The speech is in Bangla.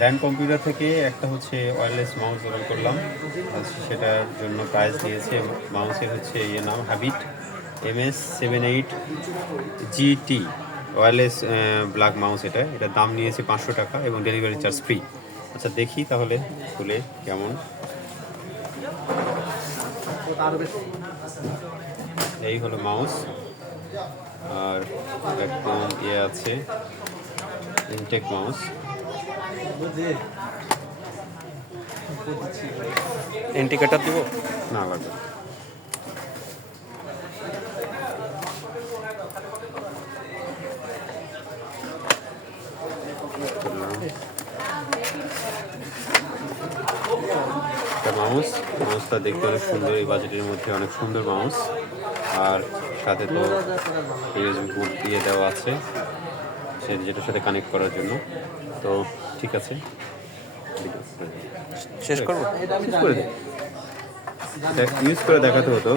র্যান কম্পিউটার থেকে একটা হচ্ছে ওয়্যারলেস মাউস অর্ডার করলাম। সেটার জন্য প্রাইস দিয়েছে, মাউসের হচ্ছে নাম habit MS78GT wireless black mouse. এটার দাম নিয়েছে 500 টাকা এবং ডেলিভারি চার্জ ফ্রি। আচ্ছা দেখি তাহলে খুলে কেমন। এই হলো মাউস, আর একদম আছে ইনটেক মাউস। ইন্ডিকেটর দিব না লাগবে। মাউসটা দেখতে অনেক সুন্দর, এই বাজেটের মধ্যে অনেক সুন্দর মাউস। আর সাথে তো ইউএসবি পোর্ট দিয়ে দেওয়া আছে যেটার সাথে কানেক্ট করার জন্য। তো ঠিক আছে, শেষ করবো। ইউজ করে দেখাতে হতো।